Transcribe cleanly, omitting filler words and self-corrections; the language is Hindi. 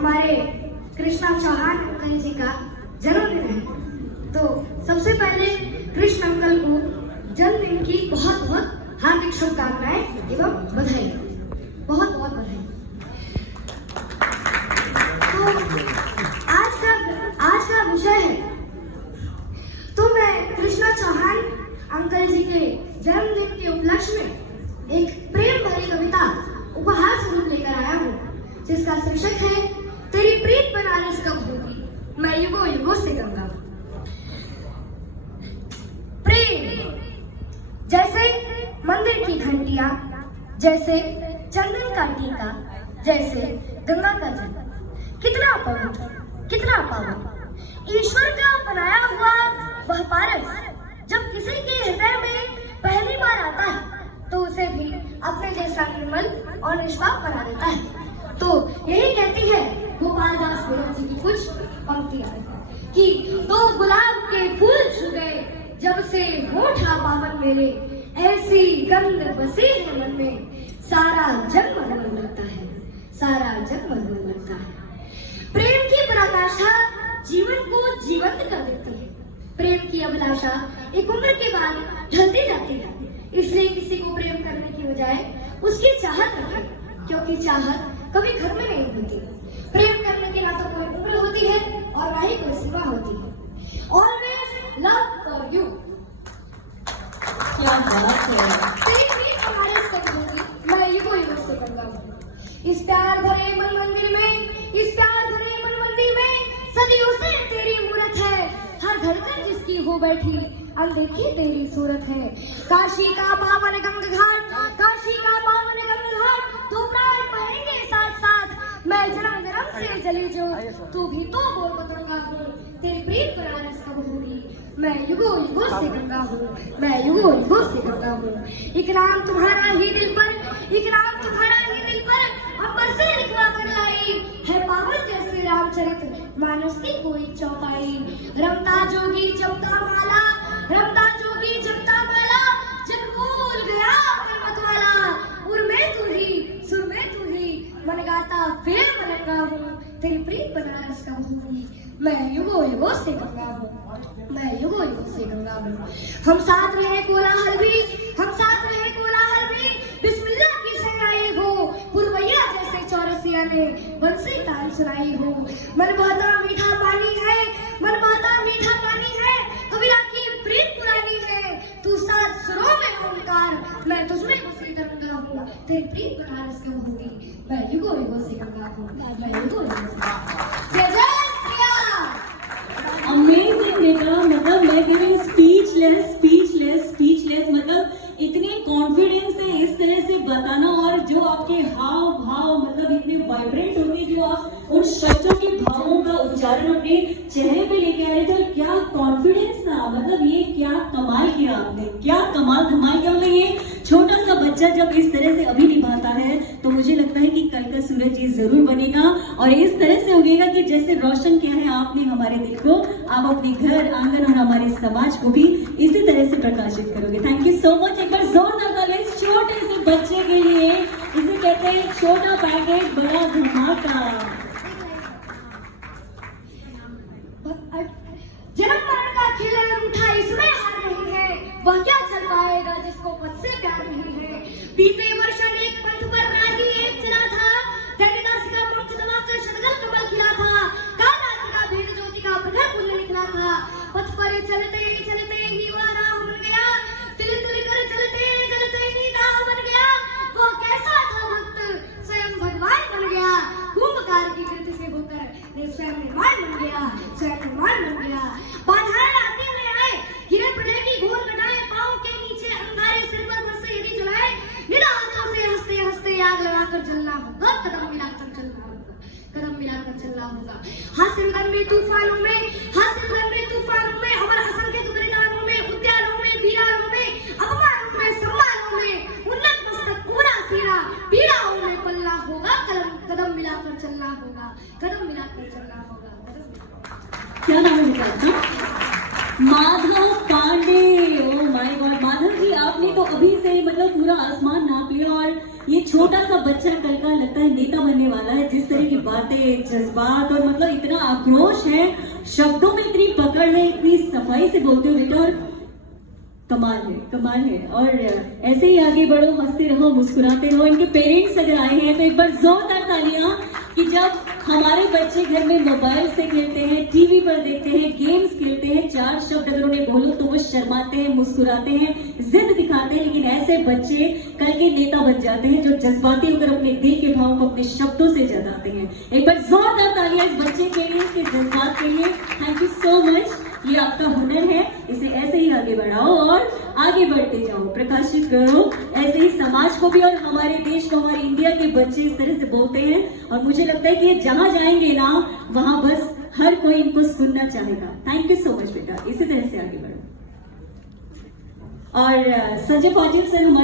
हमारे कृष्णा चौहान अंकल जी का जन्मदिन है, तो सबसे पहले कृष्ण अंकल को जन्मदिन की बहुत बहुत हार्दिक शुभकामनाएं एवं बधाई, बहुत बहुत बधाई। तो आज का विषय है, तो मैं कृष्णा चौहान अंकल जी के जन्मदिन के उपलक्ष्य में एक प्रेम भरी कविता उपहार स्वरूप लेकर आया हूँ, जिसका शीर्षक है तेरी प्रीत बनारस कब होगी, मैं युगों युगों से गंगा। प्रेम जैसे मंदिर की घंटियां, जैसे चंदन का टीका, जैसे गंगा का जल, कितना पवित्र, कितना पावन, ईश्वर का बनाया हुआ वह पारस जब किसी के हृदय में पहली बार आता है तो उसे भी अपने जैसा निर्मल और निष्पाप बना देता है। तो यही कहती है गोपाल दास विरक जी की कुछ पंक्तियां कि दो गुलाब के फूल छू गए जब से होठा पावन मेरे, ऐसी गंध बसी है मन में, सारा जग मनमन लगता है, सारा जग मनमन लगता है। प्रेम की पराकाष्ठा जीवन को जीवंत कर देती है। प्रेम की अभिलाषा एक उम्र के बाद ढलती जाती है, इसलिए किसी को प्रेम करने की बजाय उसकी चाहत रखें, क्योंकि चाहत कभी घर में नहीं होती। प्रेम करने की ना तो कोई उम्र होती है और ना ही कोई सीमा होती है। Always love for you. क्या बात है। मैं युगों युगों से गंगा हूँ। इस प्यार भरे मन मंदिर में, इस प्यार भरे मन मंदिर में सदियों से तेरी मूरत है, हर धड़कन जिसकी हो बैठी अनदेखी तेरी सूरत है। काशी का पावन गंगा घाट, काशी का पावन गंगा घाट, दो प्राण बहेंगे साथ साथ, मैं जन्म जन्म से जली जो, तू भी तो बोल बदलूंगा हूँ, तेरी प्रीत बनारस कब होगी, मैं युगों युगों से गंगा हूँ, मैं युगों युगों से गंगा हूँ। एक नाम तुम्हारा ही दिल पर, एक नाम तुम्हारा ही दिल पर अंबर से लिखवा कर लाई है, पावन जैसे रामचरित मानस की कोई चौपाई। रमता जोगी जपता माला, रमता जोगी जपता माला, जग भूल गया मन मतवाला, उर में तू ही, सुर में तू ही, मन गाता फिर मनंगा हूँ, तेरी प्रीत बनारस कब होगी, मैं युगों युगों से गंगा हूँ, मैं युगों युगों से गंगा हूँ। हम साथ रहे कोलाहल भी, हम साथ रहे कोलाहल भी, बिस्मिल्लाह की शहनाई हो, पुरवैया जैसे चौरसिया ने बंसी तान सुनाई हो। मन बहता मीठा पानी है, मन बहता मीठा पानी है, कबीरा की प्रीत पुरानी है, तू साथ सुरों में ओंकार, मैं तुझमें उसी गंगा हूँ, तेरी प्रीत बनारस कब होगी, मैं युगों युगों से गंगा हूँ, मैं युगों युगों से। जय जय अमेजिंग बेटा, मतलब मैं कह रही हूँ स्पीचलेस, मतलब इतने कॉन्फिडेंस से इस तरह से बताना, और जो आपके हाव भाव मतलब इतने वाइब्रेंट होंगे, जो आप उन शब्दों के भावों का उच्चारण अपने चेहरे पे लेके आ रहे थे, और क्या कॉन्फिडेंस था, मतलब ये क्या कमाल किया आपने, क्या कमाल धमाल किया। मतलब ये छोटा सा बच्चा जब इस तरह से अभी निभाता है तो मुझे लगता है कि कल का सूरज ये जरूर बनेगा, और इस तरह से उगेगा कि जैसे रोशन किया है आपने हमारे दिल को, आप अपने घर आंगन और हमारे समाज को भी इसी तरह से प्रकाशित करोगे। Thank you so much. एक बार जोरदार ताली छोटे से बच्चे के लिए। इसे कहते हैं छोटा पैकेट बड़ा धमाका। जन्म मरण का खेल रूठा इसमें हार नहीं है, वह क्या चल पाएगा जिसको पद से प्यार नहीं है। बीते वर्ष एक पंथ पर रागी एक चला था, दैनिदास का पंख दबाकर शतगल कमल खिला था, काला का भेद ज्योति का प्रखर पुण्य निकला था। पथ पर चलते ही वह राह बन गया, तिल तिल कर चलते ही राह बन गया। वो कैसा था भक्त, स्वयं भगवान बन गया, कुंभकार की कृति से होकर स्वयं निर्माण बन गया, स्वयं निर्माण बन गया। बाधाएं आती हुई आए, गिरे प्रलय की घोर घटाए, पांव के नीचे अंगारे सिर पर बरसे यदि जलाए, निरा हाथों से हंसते हंसते आग लगाकर चलना होगा, कदम मिलाकर चलना होगा, कदम मिलाकर चलना होगा। हासिल गन में तूफानों में, हासिल गन में तूफानों में, अमर असंख्य गुगरिदानों में, उद्यानों में, वीरानों में, अपमानों में, सम्मानों में, उन्नत मस्तक उड़ा सीना, पीड़ाओं में पल्ला होगा, कदम मिलाकर चलना होगा, कदम मिलाकर चलना होगा। क्या नाम है बेटा? Madhav Pandey. Oh my god, Madhav ji आपने तो अभी से मतलब पूरा आसमान नाप लिया, और ये छोटा सा बच्चा कल का लगता है नेता बनने वाला है। जिस तरह की बातें, जज्बात और मतलब इतना आक्रोश है, शब्दों में इतनी पकड़ है, इतनी सफाई से बोलते हो बेटा, और कमाल है, कमाल है। और ऐसे ही आगे बढ़ो, हंसते रहो, मुस्कुराते रहो। इनके पेरेंट्स अगर आए हैं तो एक बार जोरदार तालियां कि जब हमारे बच्चे घर में मोबाइल से खेलते हैं, टीवी पर देखते हैं, गेम्स खेलते हैं, 4 शब्द अगर उन्हें बोलो तो वो शर्माते हैं, मुस्कुराते हैं, जिद दिखाते हैं। लेकिन ऐसे बच्चे कल के नेता बन जाते हैं जो जज्बाती होकर अपने दिल के भाव को अपने शब्दों से जताते हैं। एक बार जोरदार तालियां इस बच्चे के लिए, इसके जज्बात के लिए। Thank you so much. ये आपका हुनर है, इसे ऐसे ही आगे बढ़ाओ और आगे बढ़ते जाओ, प्रकाशित करो ऐसे ही समाज को भी और हमारे देश को। हमारे इंडिया के बच्चे इस तरह से बोलते हैं और मुझे लगता है कि ये जहां जाएंगे ना, वहां बस हर कोई इनको सुनना चाहेगा। थैंक यू सो मच बेटा, इसी तरह से आगे बढ़ो। और संजय पाटिल सर हमारे